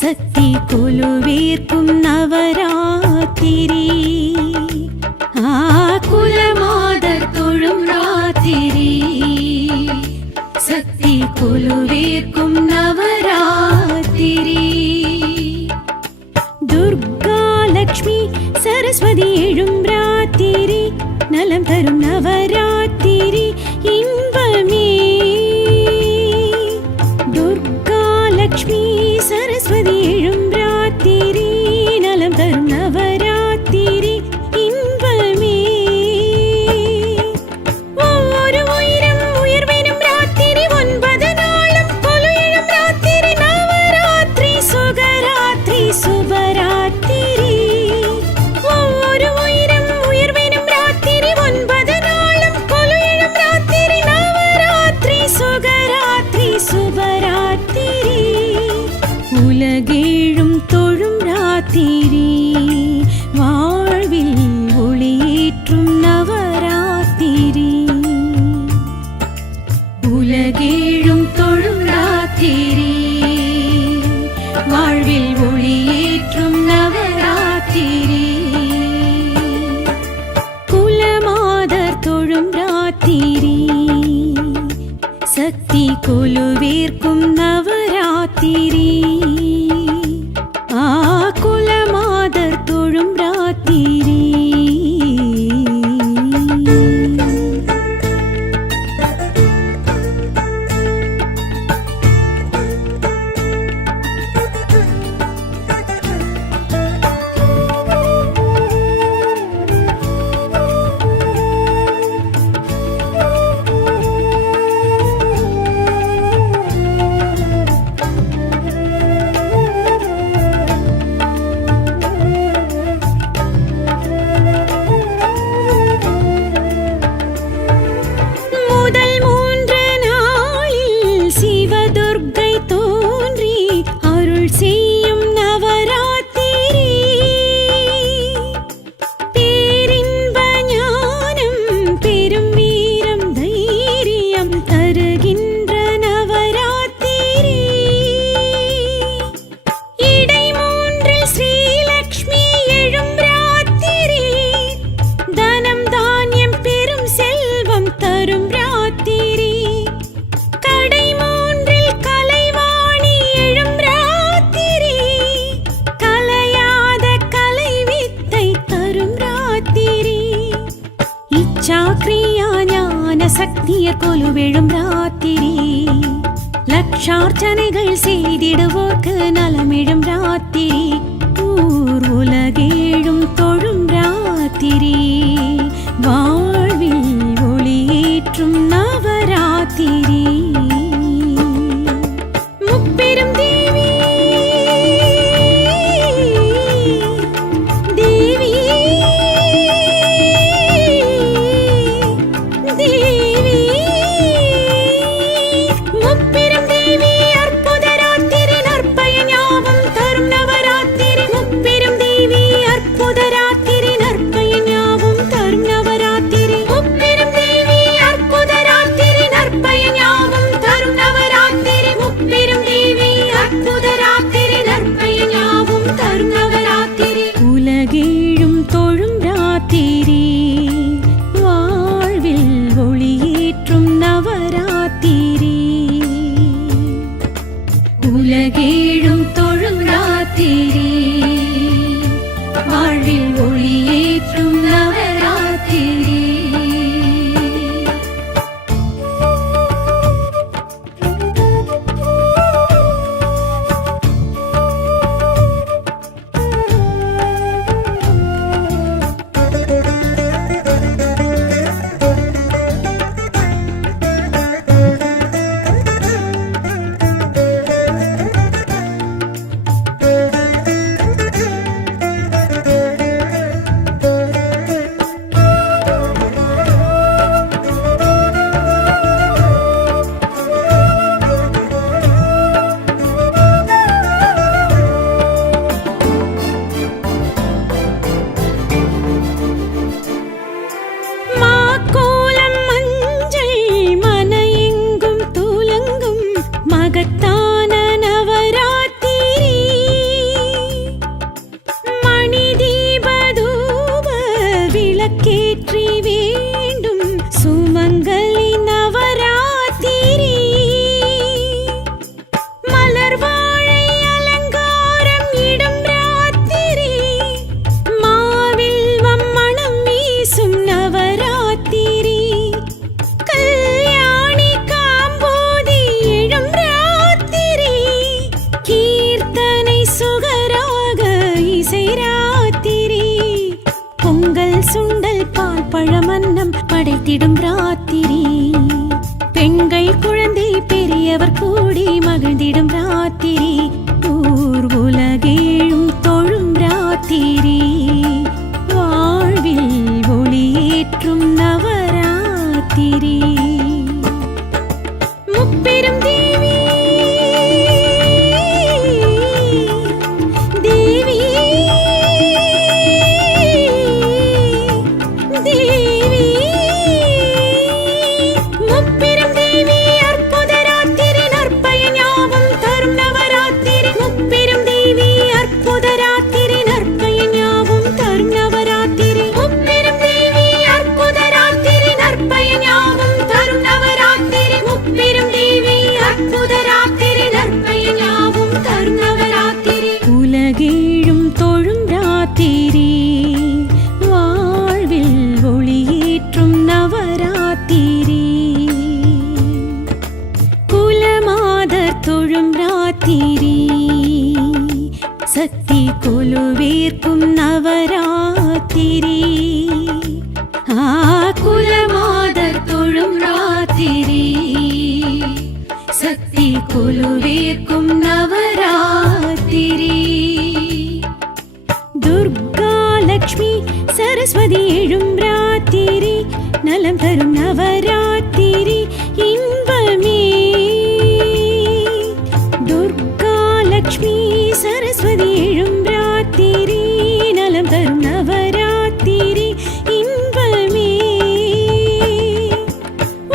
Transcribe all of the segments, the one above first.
சக்தி கொலுவேற்கும் நவராத்திரி குலமாதர் தொழும் ராத்திரி சக்தி கொலுவேற்கும் நவராத்திரி துர்கா லக்ஷ்மி சரஸ்வதி எழும் ராத்திரி நலம் தரும் நவராத்திரி இன்பமே துர்கா லக்ஷ்மி சரஸ்வதி எழும் ராத்திரி நலம் தரும் நவராத்திரி இன்பமே ஒவ்வொரு உயிரும் உயர்வினும் ராத்திரி 9 நாளும் கொலு எழும் ராத்திரி நவராத்திரி சுகராத்திரி சுபராத்திரி ஒவ்வொரு உயிரும் உயர்வினும் ராத்திரி 9 நாளும் கொலு எழும் ராத்திரி நவராத்திரி சுகராத்திரி சுபராத்திரி உலகேழும் தொழும் ராத்திரி வாழ்வில் ஒளியேற்றும் நவராத்திரி உலகேழும் தொழும் ராத்திரி வாழ்வில் ஒளியேற்றும் நவராத்திரி குலமாதர் தொழும் ராத்திரி சக்தி கொலுவேற்கும் நவராத்திரி குலமாதர் தொழும் ராத்திரி சக்தியர் கொலுவெழும் ராத்திரி லட்சார்ச்சனைகள் செய்திடுவோர்க்கு நலமெழும் ராத்திரி ஊர் உலகேழும் தொழும் ராத்திரி வாழ்வில் ஒளியேற்றும் நவராத்திரி முப்பெரும் தேவி உலகேழும் தொழும் ராத்திரி வாழ்வில் ஒளியேற்றும் நவராத்திரி மகிழ்ந்திடும் ராத்திரி. பெண்கள் குழந்தை பெரியவர் கூடி மகிழ்ந்திடும் ராத்திரி. ஊர் உலகேழும் தொழும் ராத்திரி. வாழ்வில் ஒளியேற்றும் நவராத்திரி. முப்பெரும் தேவி தேவி தேவி முப்பெரும் தேவி அற்புத ராத்திரி நற்பயன் யாவும் தரும் நவராத்திரி. முப்பெரும் தேவி அற்புத ராத்திரி நற்பயன் யாவும் தரும் நவராத்திரி. முப்பெரும் தேவி அற்புத ராத்திரி நற்பயன் யாவும் தரும் நவராத்திரி. முப்பெரும் தேவி அற்புத ராத்திரி நற்பயன் யாவும் தரும் நவராத்திரி. உலகேழும் தொழும் ராத்திரி. வாழ்வில் ஒளியேற்றும் நவராத்திரி. குலமாதர் தொழும் ராத்திரி. சக்தி கொலுவேற்கும் நவராத்திரி. குலமாதர் தொழும் ராத்திரி. சக்தி கொலுவேற்கும் நவராத்திரி. துர்கா லக்ஷ்மி சரஸ்வதி எழும் ராத்திரி. நலம் தரும் நவராத்திரி இன்பமே. துர்கா லக்ஷ்மி சரஸ்வதி எழும் ராத்திரி. நலம் தரும் நவராத்திரி இன்பமே.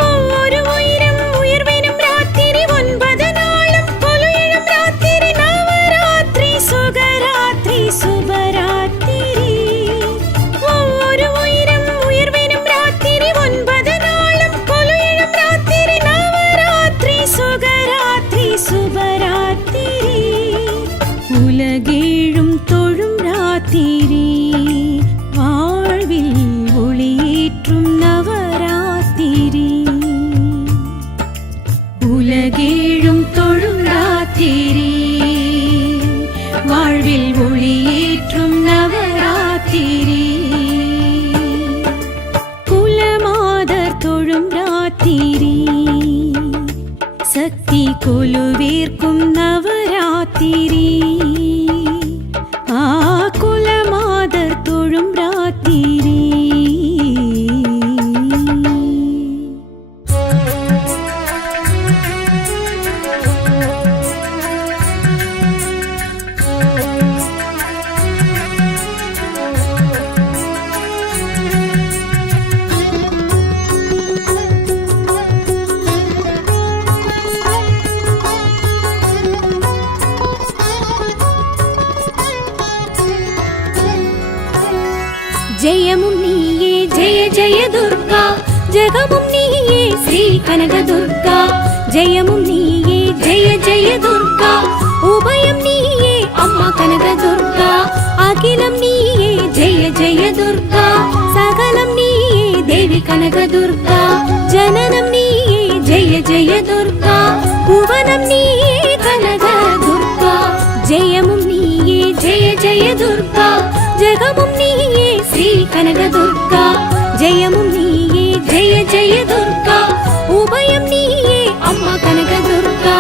ஒவ்வொரு உயிரும் உயர்வெனும் ராத்திரி. 9 நாளும் கொலு எழும் ராத்திரி. நவராத்திரி சுகராத்திரி சுபராத்திரி. ஒவ்வொரு உயிரும் உயர்வெனும் ராத்திரி. 9 நாளும் கொலு எழும் ராத்திரி. நவராத்திரி சுகராத்திரி சுபராத்திரி. உலகேழும் தொழும் ராத்திரி. வாழ்வில் ஒளியேற்றும் நவராத்திரி. உலகேழும் தொழும் ராத்திரி. வாழ்வில் ஒளியேற்றும் நவராத்திரி. குலமாதர் தொழும் ராத்திரி. சக்தி கொலுவேற்கும் நவராத்திரி. குலமாதர் தொழும் ராத்திரி. ஜெயமும் நீயே ஜெய ஜெய துர்கா. ஜெகமும் நீயே ஸ்ரீ கனக துர்கா. ஜெயமும் நீயே ஜெய ஜெய துர்கா. உபயம் நீயே அம்மா கனக துர்கா. அகிலம் நீயே ஜெய ஜெய துர்கா. சகலம் நீயே தேவி கனக துர்கா. ஜனனம் நீயே ஜெய ஜெய துர்கா. புவனம் நீயே கனக துர்கா. ஜெயமும் நீயே ஜெய ஜெய துர்கா. ஜெகமும் நீயே ஸ்ரீ கனக துர்கா. ஜெயமும் நீயே ஜெய ஜெய துர்கா. உபயம் நீயே அம்மா கனக துர்கா.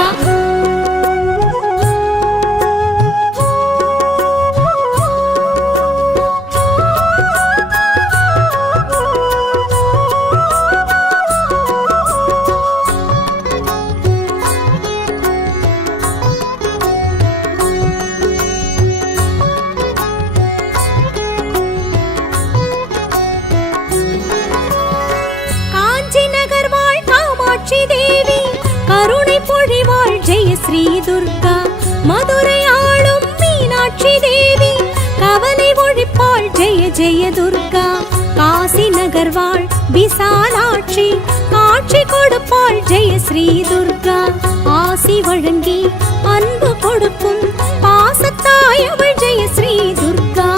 ஸ்ரீ துர்கா. மதுரை ஆளும் மீனாட்சி தேவி. கவலை ஒழிப்பாள் ஜெய ஜெய துர்கா. காசி நகர்வாள் விசாலாட்சி. காட்சி கொடுப்பாள் ஜெய ஸ்ரீ துர்கா. ஆசி வழங்கி அன்பு கொடுக்கும் பாசத்தாய் அவள் ஜெய ஸ்ரீ துர்கா.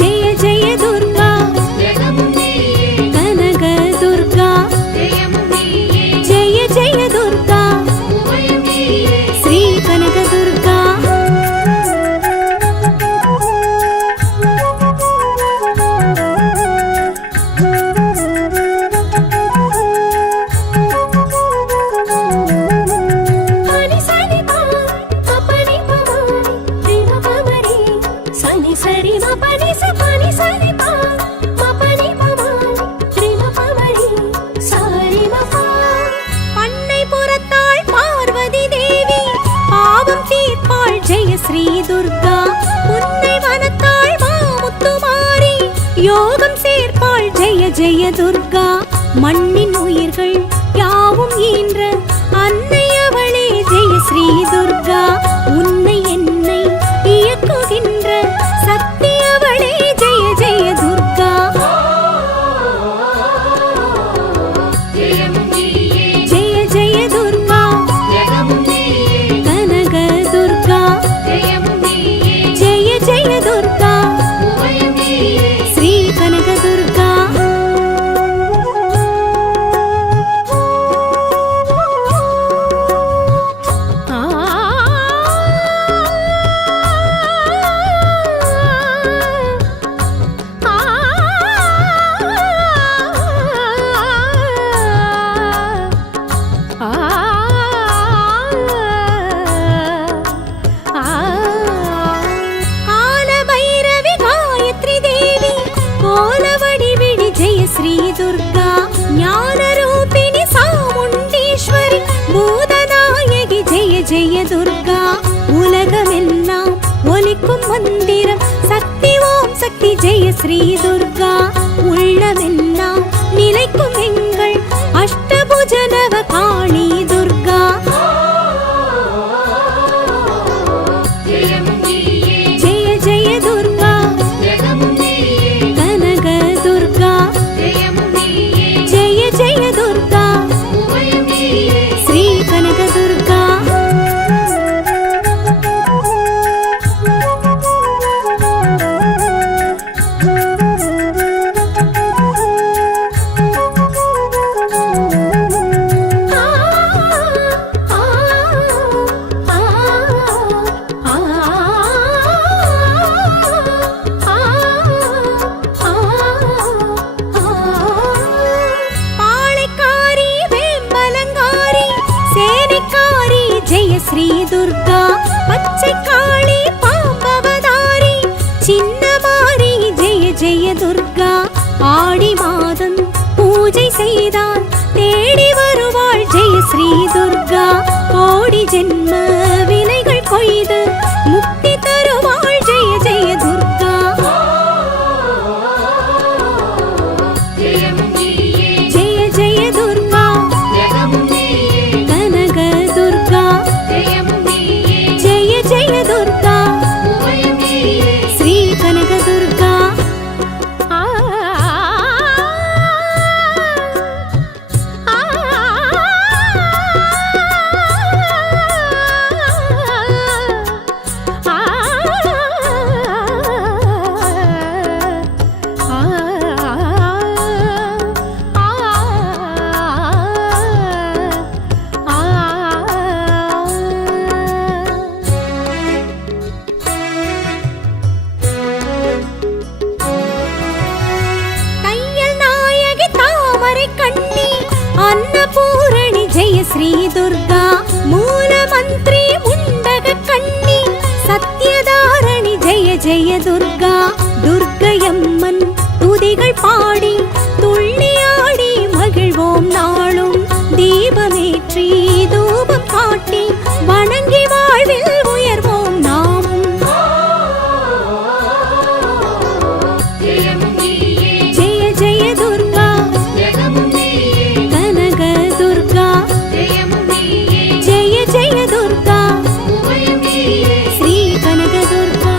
ஜெய ஜெய துர்கா. கனக துர்கா. ஜெய ஜெய துர்கா. ஸ்ரீ கனக துர்கா. ஸ்ரீ துர்கா. உன்னை வனத்தாள் மாமுத்துமாரி யோகம் சேர்ப்பாள் ஜெய ஜெய துர்கா. மண்ணின் உயிர்கள் யாவும் ஈன்ற அன்னை அவளே ஜெய ஸ்ரீ துர்கா. உன்னை என்னை இயக்குகின்ற சக்தி அவளே ஜெய ஜெய துர்கா. ஜெய ஜெய துர்கா கனக துர்கா. ஜெய ஜெய துர்கா ஸ்ரீ கனக துர்கா. ஸ்ரீ துர்கா ஞானரூபிணி சாமுண்டீஸ்வரி பூதநாயகி ஜெய ஜெய துர்கா. உலகமெல்லாம் ஒலிக்கும் மந்திரம் சக்தி ஓம் சக்தி ஜெய ஸ்ரீ துர்கா. உள்ளமெல்லாம் நிலைக்கும் எங்கள் அஷ்டபுஜனவ காளி துர்கா. ஜெய ஜெய துர்கா கனக துர்கா. ஜெய ஜெய துர்கா ஸ்ரீ கனக துர்கா. ஸ்ரீ துர்கா பச்சை காளி பாம்பவதாரி சின்னமாரி ஜெய ஜெய துர்கா. ஆடி மாதம் பூஜை செய்தால் தேடி வருவாள் ஜெய ஸ்ரீ துர்கா. கோடி ஜென்ம வினைகள் கொய்து முக்தி தருவாள் ஜெய ஜெய துர்கா. ஜெய ஜெய துர்கா கனக துர்கா. ஜெய ஜெய துர்கா ஸ்ரீ கனக துர்கா. அன்னபூரணி ஜெய ஸ்ரீ துர்கா. மூல மந்திரி முண்டக கண்ணி சத்யதாரணி ஜெய ஜெய துர்கா. துர்க்கையம்மன் துதிகள் பாடி துள்ளியாடி மகிழ்வோம் நாளும். தீபமேற்றி தூபம் காட்டி வணங்கி வாழ்வில் உயர்வோம் நாமும். ஜெய ஜெய துர்கா கனக துர்கா. ஜெய ஜெய துர்கா ஸ்ரீ கனக துர்கா.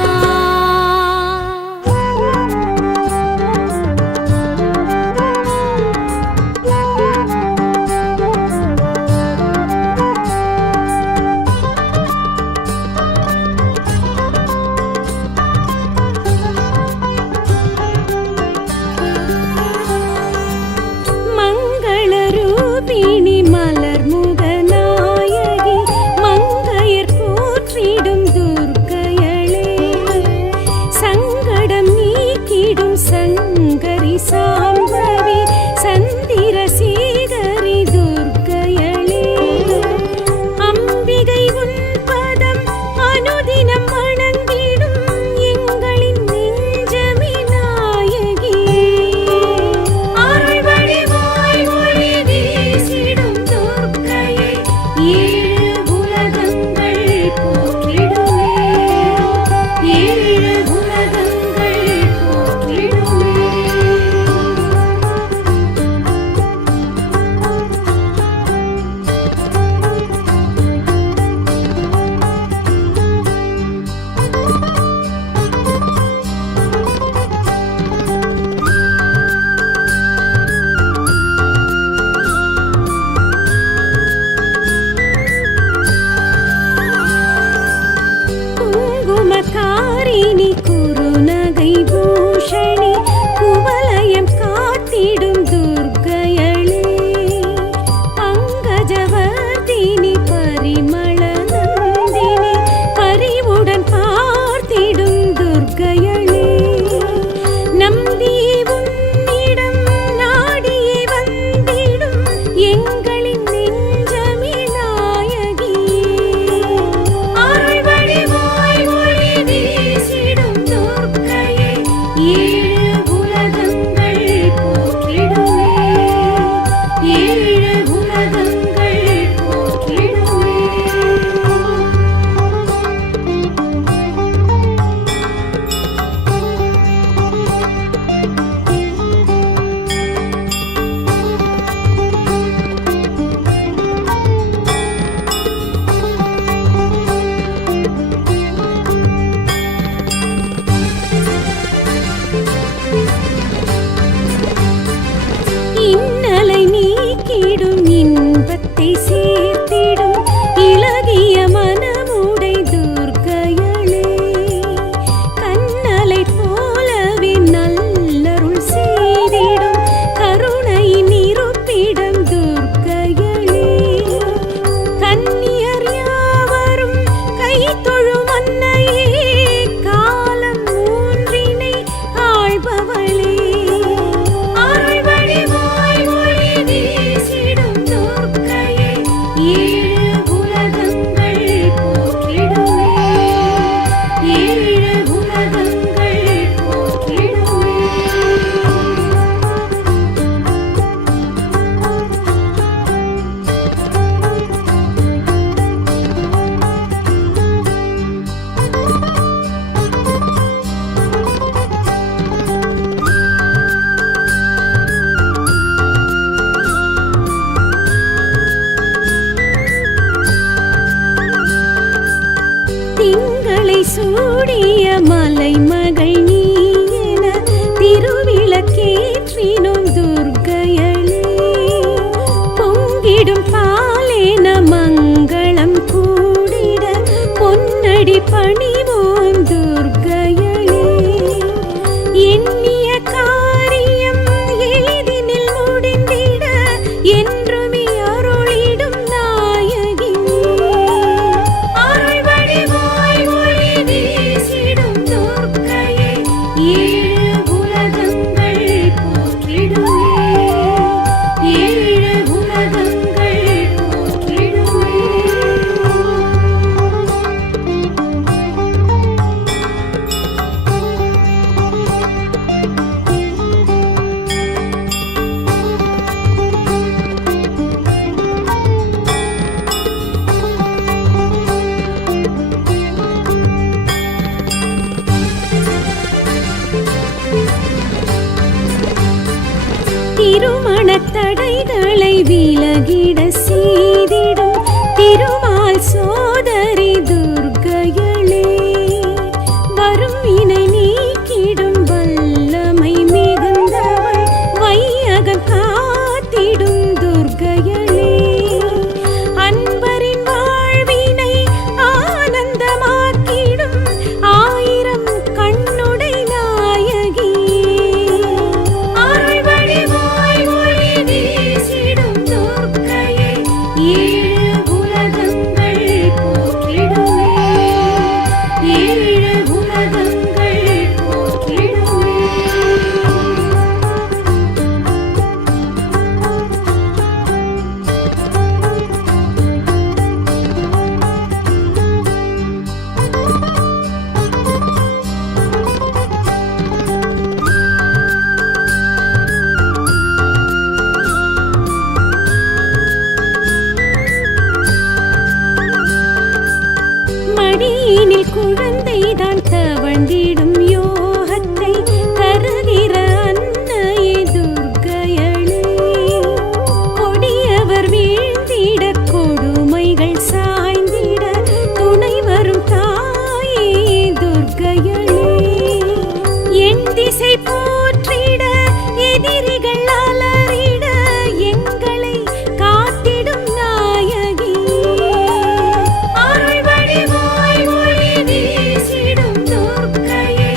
உள்ளத்தை சேர்த்திடும் இலகிய மனமுடை துர்க்கையளே, கண்ணலை போலவே நல்லருள் செய்திடும் கருணையின் இருப்பிடம் துர்க்கையளே, கன்னியர் யாவரும் கை தொழும் அன்னையே, காலம் மூன்றினை ஆள்பவளே, அருள் வடிவாய் ஒளி வீசிடும் துர்க்கையே, ஏழு உலகங்கள் போற்றிடுமே, ஏழு உலகங்கள் போற்றிடுமே. திங்களை சூடிய மலைமகள் நீ என திருவிளக்கேற்றினோம் துர்க்கையளே, பொங்கிடும் பாலேன மங்களம் கூடிட பொன்னடி பணிவோம் துர்க்கையளே, எண்ணிய காரியம் எளிதினில் முடிந்திட என்றுமே அருளிடும் நாயகி, அருள் வடிவாய் ஒளி வீசிடும் துர்க்கையே, ஏழு உலகங்கள் போற்றிடுமே, ஏழு உலகங்கள் போற்றிடுமே. திருமணத் தடைகளை விலகிட செய்திடும் திருமால் சோதரி துர்க்கையளே, வரும் வினை நீக்கிடும் வல்லமை மிகுந்தவள், வையகம் காத்திடும் துர்க்கையளே, அன்பரின் வாழ்வினை ஆனந்தமாக்கிடும் ஆயிரம் கண்ணுடை நாயகி, அருள் வடிவாய் ஒளி வீசிடும் துர்க்கையே, ஏழு உலகங்கள் போற்றிடுமே, ஏழு உலகங்கள் போற்றிடுமே. மடியினில் குழந்தைதான் தவழ்ந்திடும் யோகத்தை தருகிற அன்னையே துர்க்கையளே, கொடியவர் வீழ்ந்திட கொடுமைகள் சாய்ந்திட துணை வரும் தாயே துர்க்கையளே, என் திசை போற்றிட எதிரிகள் அலறிட எங்களை காத்திடும் நாயகி, அருள் வடிவாய் ஒளி வீசிடும் துர்க்கையே,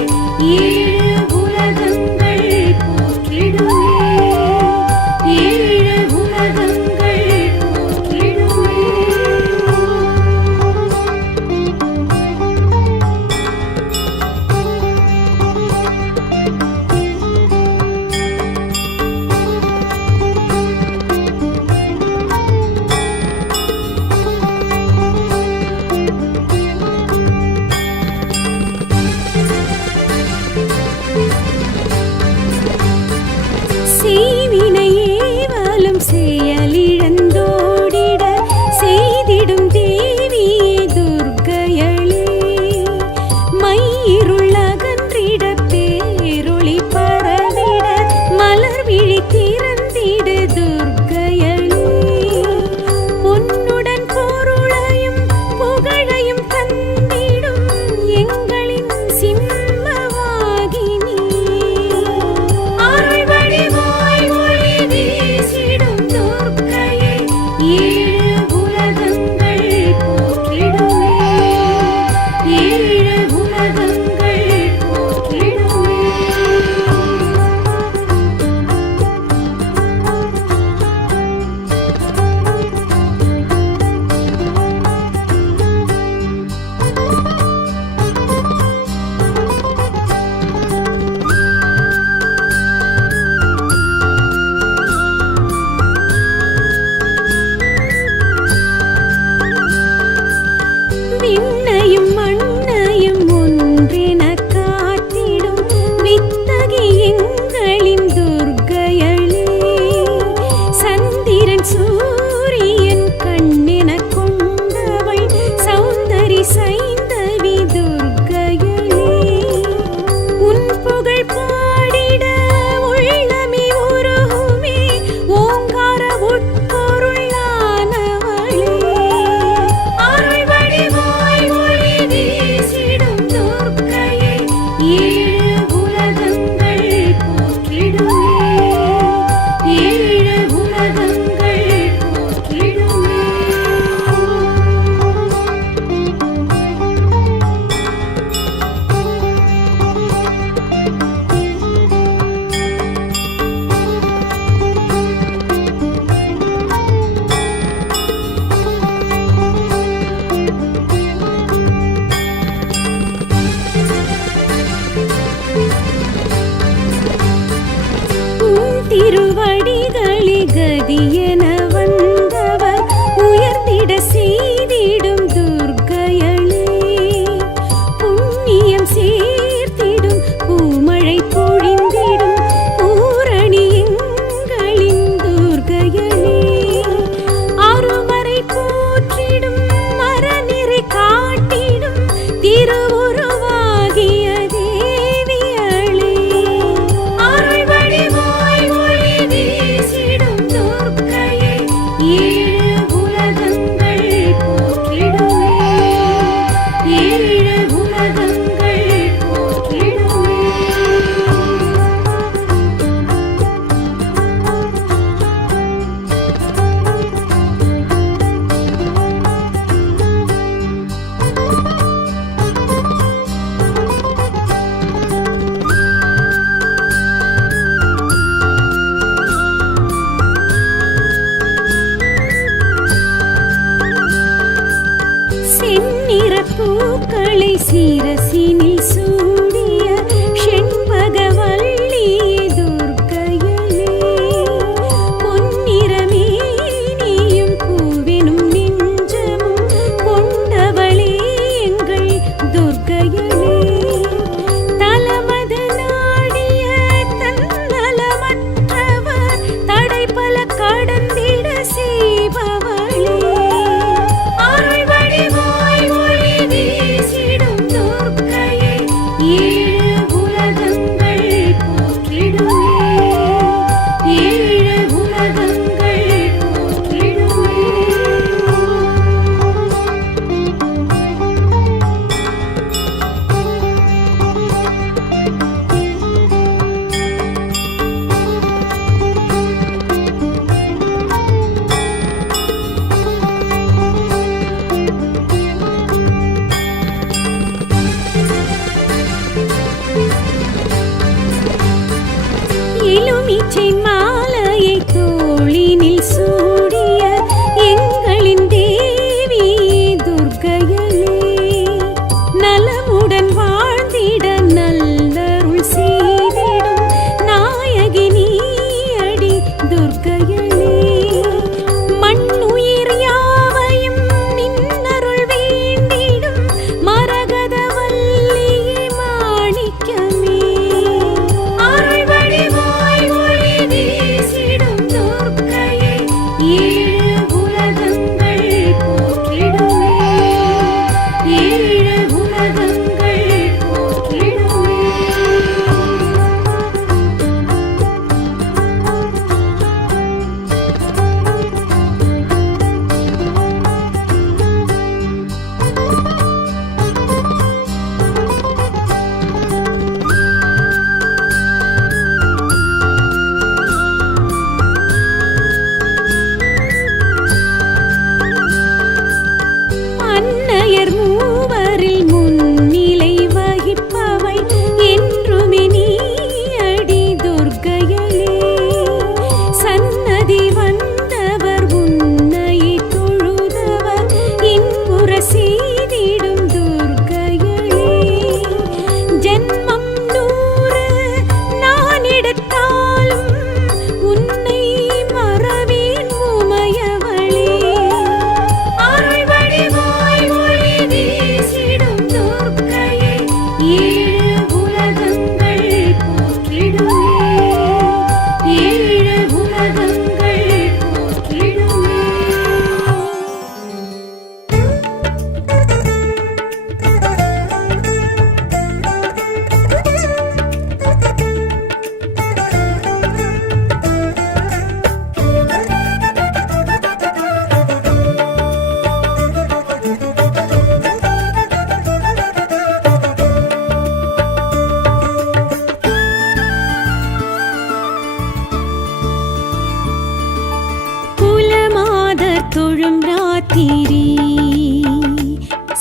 രാത്രി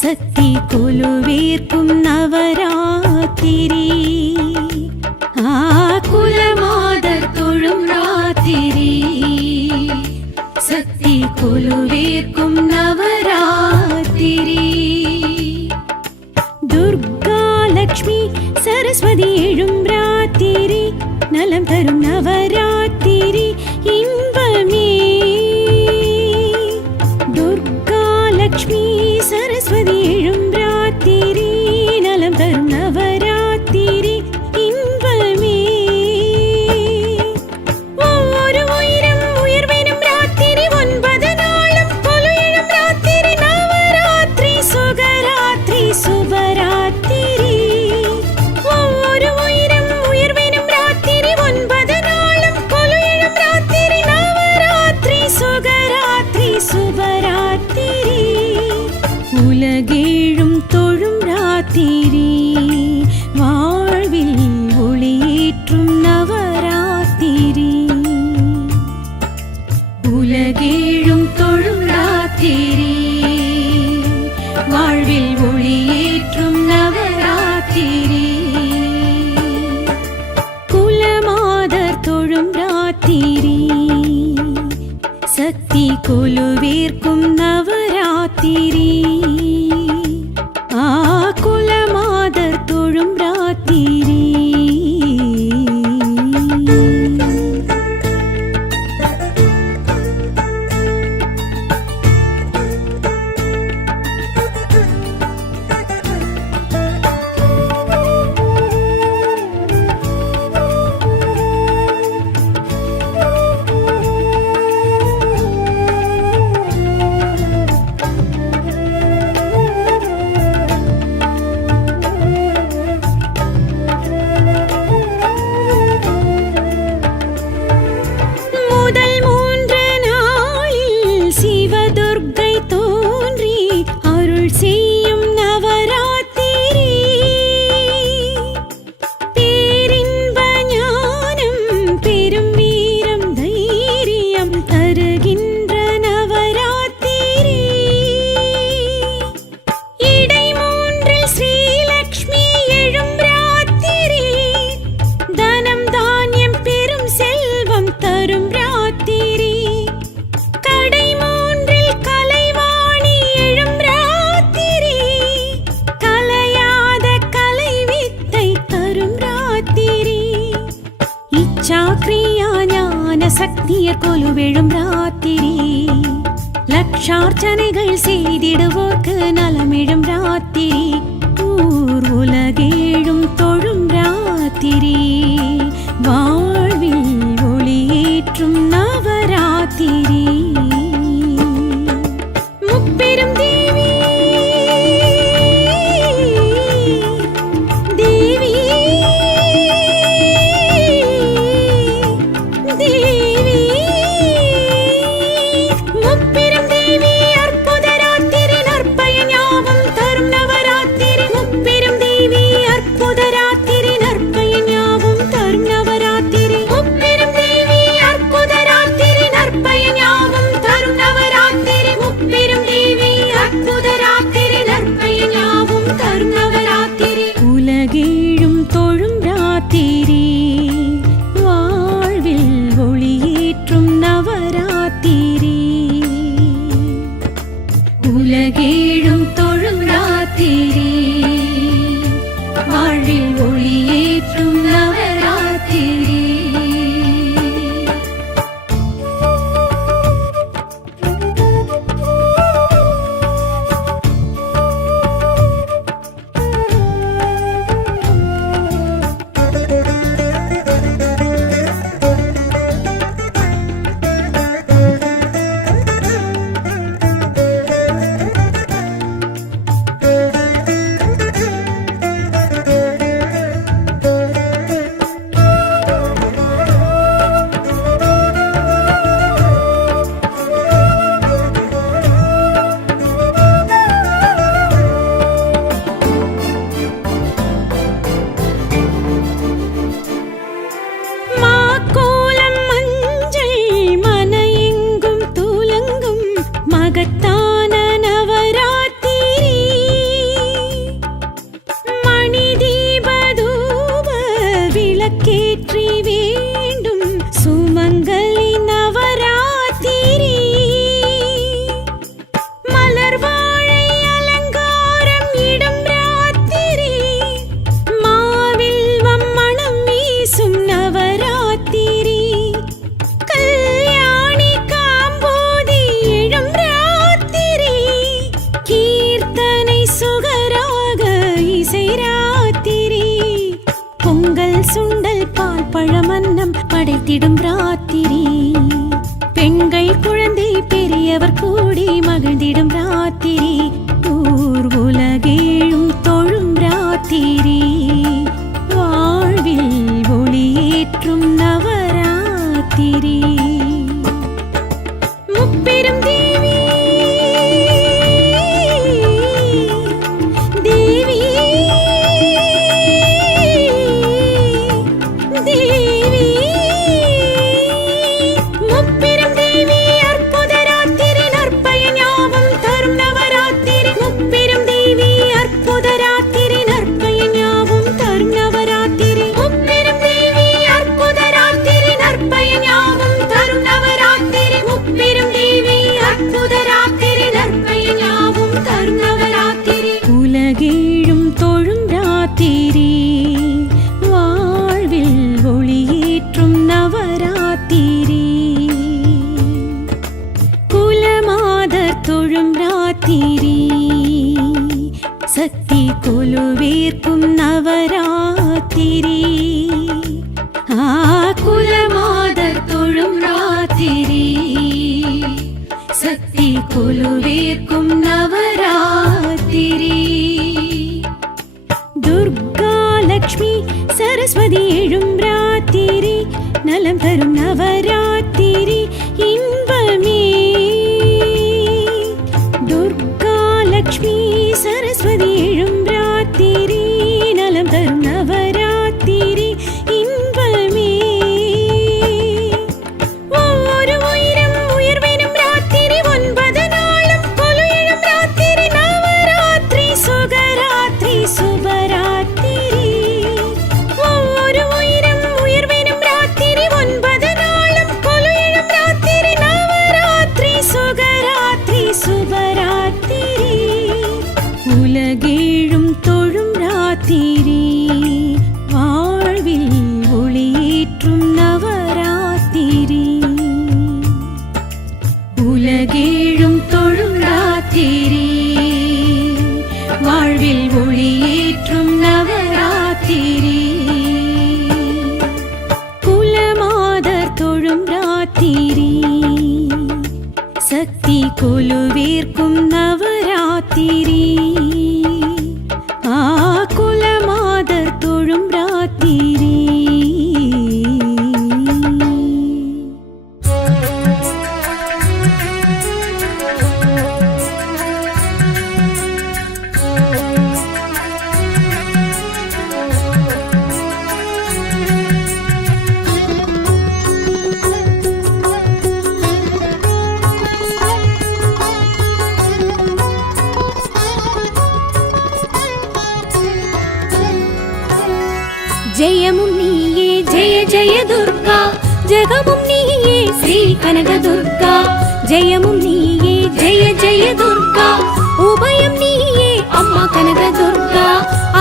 സത്തി കൊലുവേർക്കും നവരാത്രി ആ കുലമാതർ തൊഴും രാത്രി സത്തി കൊലുവേർക്കും നവരാത്രി ദുർഗാലക്ഷ്മി സരസ്വതി എഴും രാത്രി നലം തരും നവരാത്രി ഇன்பமே ദുർഗാലക്ഷ്മി സരസ്വതി എഴും രാത്രി നലം തരും നവരാത്രി ഇன்பமே ஒவ்வொரு உயிரும் உயர்வெனும் ராத்திரி 9 நாளும் கொலு எழும் ராத்திரி நவராத்திரி சுகராத்திரி சுபராத்திரி ஒவ்வொரு உயிரும் உயர்வெனும் ராத்திரி 9 நாளும் கொலு எழும் ராத்திரி நவராத்திரி சுகராத்திரி சுபராத்திரி உலகேழும் தொழும் ராத்திரி வாழ்வில் ஒளியேற்றும் நவராத்திரி உலகேழும் தொழும் ராத்திரி வாழ்வில் ஒளியேற்றும் நவராத்திரி குலமாதர் தொழும் ராத்திரி சக்தி கொலுவேர்க்கும் நவராத்திரி ஆ குலமாதர் தொழும் ராத்திரி முதல் 3 நாளில் சிவதுர்க்கை தோன்றி அருள் செய்யும் நவராத்திரி பேரின்ப ஞானம் பெரும் வீரம் தைரியம் தருகின்ற நவராத்திரி இடை 3இல் ஸ்ரீலக்ஷ்மி எழும் ராத்திரி தனம் தானியம் பெரும் செல்வம் தரும் ராத்திரி கடை 3இல் கலைவாணி எழும் ராத்திரி கலையாத கலை வித்தை தரும் ராத்திரி இச்சா கிரியா ஞான சக்திய கொலுவெழும் ராத்திரி லட்சார்ச்சனைகள் செய்திடுவோர்க்கு நலமிழும் ராத்திரி ஊர் உலகேழும் தொழும் ராத்திரி வாழ்வில் ஒளியேற்றும் நவராத்திரி முப்பெரும் தேவி தேவி தேவி முப்பெரும் தேவி அற்புத ராத்திரி நற்பயன் யாவும் தரும் நவராத்திரி முப்பெரும் தேவி அற்புத ராத்திரி நற்பயன் யாவும் தரும் நவராத்திரி முப்பெரும் தேவி அற்புத ராத்திரி நற்பயன் யாவும் தரும் நவராத்திரி முப்பெரும் தேவி அற்புத ராத்திரி நற்பயன் யாவும் தரும் நவராத்திரி உலகேழும் தொழும் ராத்திரி வாழ்வில் ஒளியேற்றும் நவராத்திரி உலகேழும் தொழும் ராத்திரி வாழ்வில் ஒளியேற்றும் நவராத்திரி மகிழ்ந்திடும் ராத்திரி. பெண்கள் குழந்தை பெரியவர் கூடி மகிழ்ந்திடும் ராத்திரி. ஊர் உலகேழும் தொழும் ராத்திரி. வாழ்வில் ஒளியேற்றும் நவராத்திரி. முப்பெரும் தேவி தேவி தேவி முப்பெரும் தேவி அற்புத ராத்திரி. நற்பயன் யாவும் தரும் நவராத்திரி. முப்பெரும் தேவி அற்புத ராத்திரி. நற்பயன் யாவும் தரும் நவராத்திரி. முப்பெரும் தேவி அற்புத ராத்திரி. நற்பயன் யாவும் தரும் நவராத்திரி. முப்பெரும் தேவி அற்புத ராத்திரி. நற்பயன் யாவும் தரும் நவராத்திரி. உலகேழும் தொழும் ராத்திரி. வாழ்வில் ஒளியேற்றும் நவராத்திரி. குலமாதர் தொழும் ராத்திரி. சக்தி கொலுவேற்கும் நவராத்திரி. குலமாதர் தொழும் ராத்திரி. சக்தி கொலுவேற்கும் நவராத்திரி. துர்கா லக்ஷ்மி சரஸ்வதி எழும் ராத்திரி. நலம் தரும் நவராத்திரி. இன்பமே துர்கா லக்ஷ்மி சரஸ்வதி எழும் ராத்திரி. நலம் தரும் நவராத்திரி. இன்பமே ஒவ்வொரு உயிரும் உயர்வினும் ராத்திரி. 9 நாளும் கொலு எழும் ராத்திரி. நவராத்திரி சுகராத்திரி சுபராத்திரி. ஒவ்வொரு உயிரும் உயர்வினும் ராத்திரி. 9 நாளும் கொலு எழும் ராத்திரி. நவராத்திரி சுகராத்திரி சுபராத்திரி. உலகேழும் தொழும் ராத்திரி. வாழ்வில் ஒளியேற்றும் நவராத்திரி. உலகேழும் தொழும் ராத்திரி. வாழ்வில் ஒளியேற்றும் நவராத்திரி. குலமாதர் தொழும் ராத்திரி. சக்தி கொலுவேற்கும் நவராத்திரி. குலமாதர் தொழும் ராத்திரி. ஜெயமும் நீயே ஜெய ஜெய துர்கா. ஜெகமும் நீயே ஸ்ரீ கனக துர்கா. ஜெயமும் நீயே ஜெய ஜெய துர்கா. உபயம் நீயே அம்மா கனக துர்கா.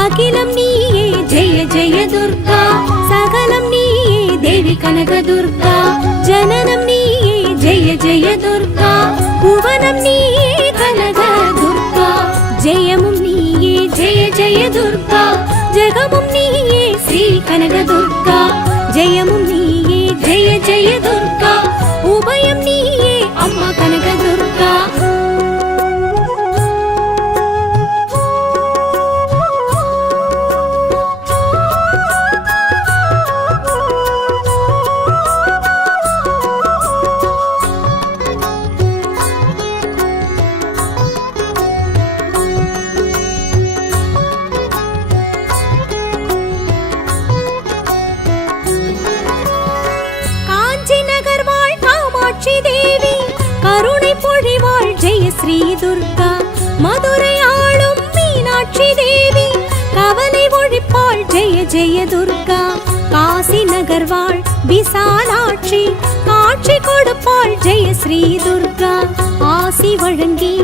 அகிலம் நீயே ஜெய ஜெய துர்கா. சகலம் நீயே தேவி கனக துர்கா. ஜனனம் நீயே ஜெய ஜெய துர்கா. புவனம் நீயே கனக துர்கா. ஜெயமும் நீயே ஜெய ஜெய துர்கா. ஜெகமும் நீயே ஸ்ரீ கனக துர்கா. ஜெயமும் நீயே ஜெய ஜெய துர்கா. உபயம் நீயே அம்மா கனக துர்கா. ஸ்ரீ துர்கா. மதுரை ஆளும் மீனாட்சி தேவி. கவலை ஒழிப்பாள் ஜெய ஜெய துர்கா. காசி நகர் வாழ் விசாலாட்சி. காட்சி கொடுப்பாள் ஜெய ஸ்ரீ துர்கா. ஆசி வழங்கி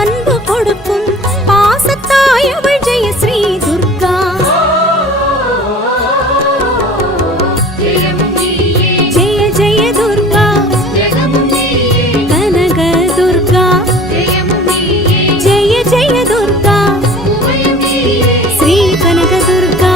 அன்பு கொடுக்கும் பாசத்தாய் அவள் ஜெய ஸ்ரீ துர்கா. ஜெய ஜெய துர்கா. கனக துர்கா. ஜெய ஜெய துர்கா. ஸ்ரீ கனக துர்கா.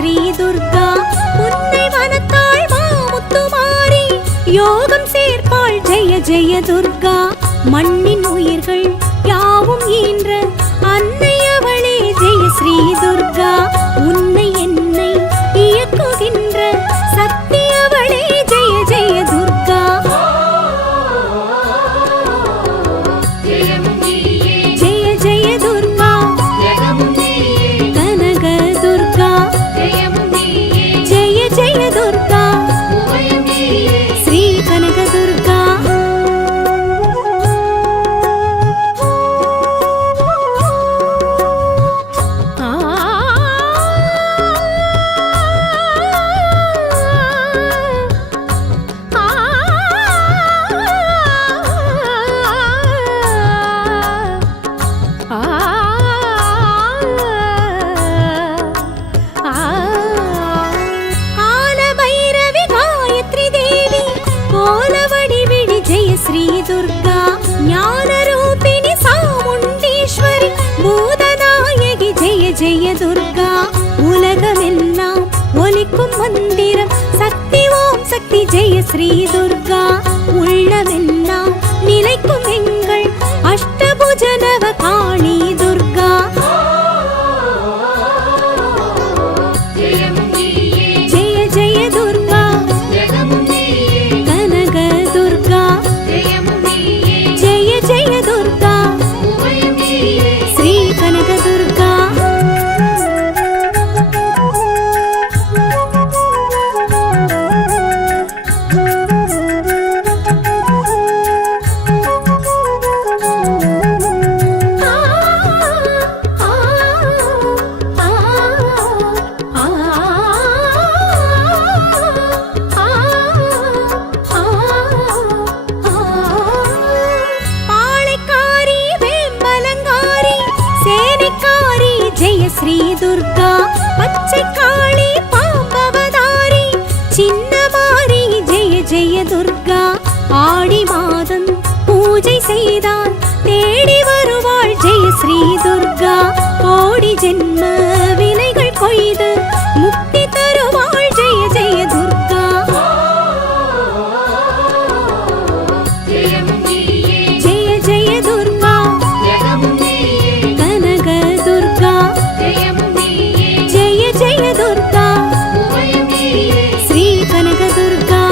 ஸ்ரீ துர்கா. உன்னை வனத்தாள் மாமுத்துமாரி யோகம் சேர்ப்பாள் ஜெய ஜெய துர்கா. மண்ணின் உயிர்கள் யாவும் ஈன்ற அன்னை அவளே ஜெய ஸ்ரீ துர்கா. உன்னை என்னை இயக்குகின்ற சக்தி அவளே ஜெய ஜெய துர்கா. ஜெய ஜெய துர்கா கனக துர்கா. ஜெய ஜெய துர்கா ஸ்ரீ கனக துர்கா. ஸ்ரீ துர்கா ஞானரூபிணி சாமுண்டீஸ்வரி பூதநாயகி ஜெய ஜெய துர்கா. உலகமெல்லாம் ஒலிக்கும் மந்திரம் சக்தி ஓம் சக்தி ஜெய ஸ்ரீ துர்கா. உள்ளமெல்லாம் நிலைக்கும் எங்கள் அஷ்டபுஜனவ காளி துர்கா. ஜெய ஜெய துர்கா கனக துர்கா. ஜெய ஜெய துர்கா ஸ்ரீ கனக துர்கா. ஸ்ரீ துர்கா பச்சை காளி பாம்பவதாரி சின்னமாரி ஜெய ஜெய துர்கா. ஆடி மாதம் பூஜை செய்தால் தேடி வருவாள் ஜெய ஸ்ரீ துர்கா. கோடி ஜென்ம வினைகள் கொய்து முக்தி தருவாள் ஜெய ஜெய துர்கா. ஜெய ஜெய துர்கா கனக துர்கா. ஜெய ஜெய துர்கா ஸ்ரீ கனக துர்கா.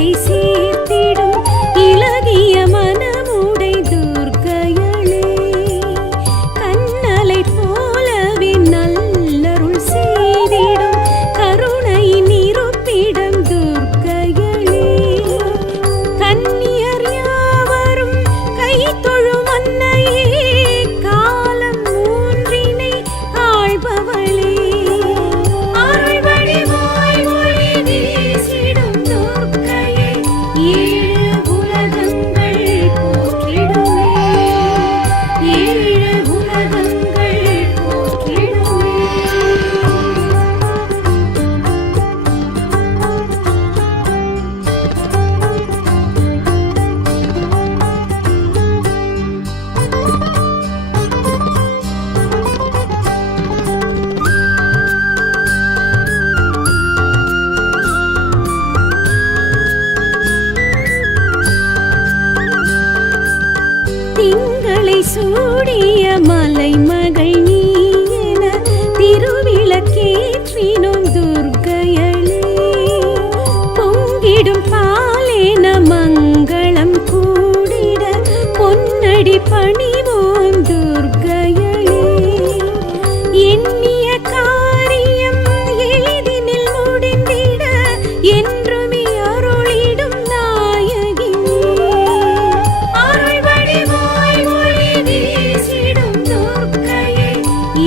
உள்ளத்தை சேர்த்திடும் இளகிய மனமுடை துர்க்கையளே, கண்ணலை போலவே நல்லருள் செய்திடும் கருணையின் இருப்பிடம் துர்க்கையளே, கன்னியர் யாவரும் கை தொழும் அன்னையே, காலம் மூன்றினை ஆள்பவளே, அருள் வடிவாய் ஒளி வீசிடும் துர்க்கையே, ஏழு உலகங்கள் போற்றிடுமே, ஏழு உலகங்கள் போற்றிடுமே. திங்களை சூடிய மலைமகள் நீ என திருவிளக்கேற்றினோம் துர்க்கையளே, பொங்கிடும் பாலேன மங்களம் கூடிட பொன்னடி பணிவோம் துர்க்கையளே, எண்ணிய காரியம் எளிதினில் முடிந்திட என்றுமே அருளிடும் நாயகி, அருள் வடிவாய் ஒளி வீசிடும் துர்க்கையே,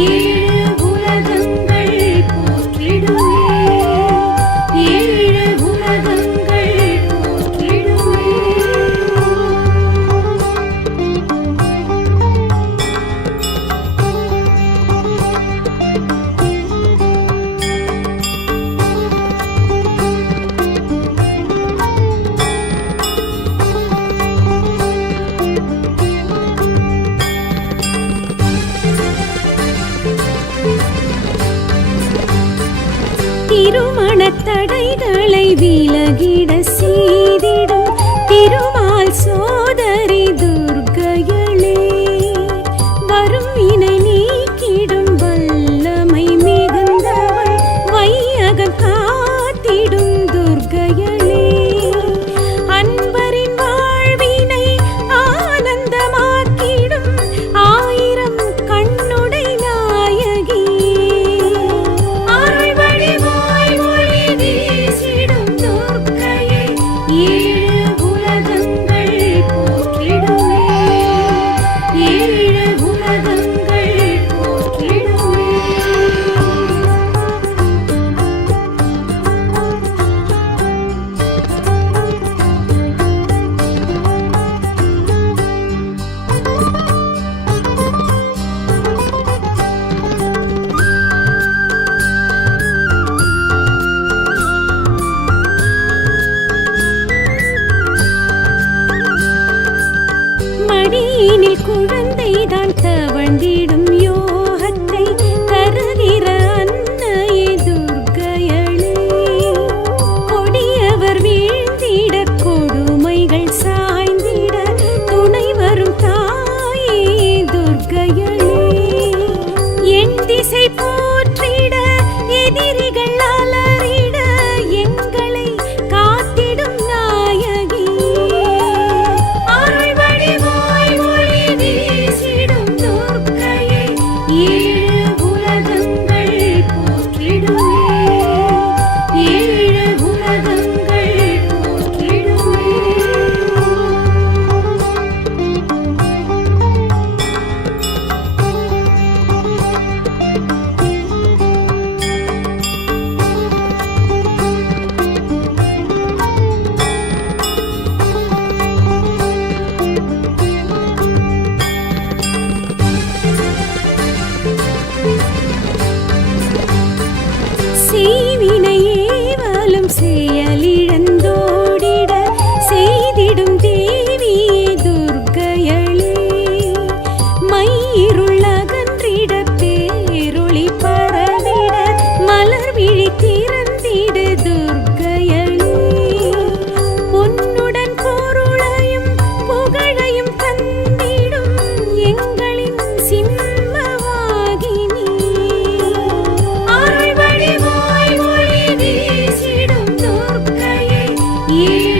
ஏழு உலகங்கள் போற்றிடுமே, ஏழு உலகங்கள் போற்றிடுமே. திருமணத் தடைகளை விலகிட செய்திடும் திருமால் சோதரி துர்க்கையளே, வரும் வினை நீக்கிடும் வல்லமை மிகுந்தவள், வையகம் காத்திடும் துர்க்கையளே, அன்பரின் வாழ்வினை ஆனந்தமாக்கிடும் ஆயிரம் கண்ணுடை நாயகி, அருள் வடிவாய் ஒளி வீசிடும் துர்க்கையே, ஏழு உலகங்கள் போற்றிடுமே, ஏழு உலகங்கள் போற்றிடுமே. மடியினில் குழந்தைதான் தவழ்ந்திடும் யோகத்தை தருகிற அன்னையே துர்க்கையளே, கொடியவர் வீழ்ந்திட கொடுமைகள் சாய்ந்திட துணை வரும் தாயே துர்க்கையளே, என் திசை போற்றிட எதிரிகள் அலறிட எங்களை காத்திடும் நாயகி, அருள் வடிவாய் ஒளி வீசிடும் துர்க்கையே, ஏழு உலகங்கள் போற்றிடுமே, ஏழு உலகங்கள் போற்றிடுமே. செய்வினையேவலும் செயலிழந்தோடிட செய்திடும் தேவியே துர்க்கையளே, மையிருள் அகன்றிட பேரொளி பரவிட மலர் விழி திறந்திட துர்க்கையளே, பொன்னுடன் பொருளையும் புகழையும் தந்திடும் எங்களின் சிம்மவாகினி, அருள் வடிவாய் ஒளி வீசிடும் துர்க்கையே, ஏழு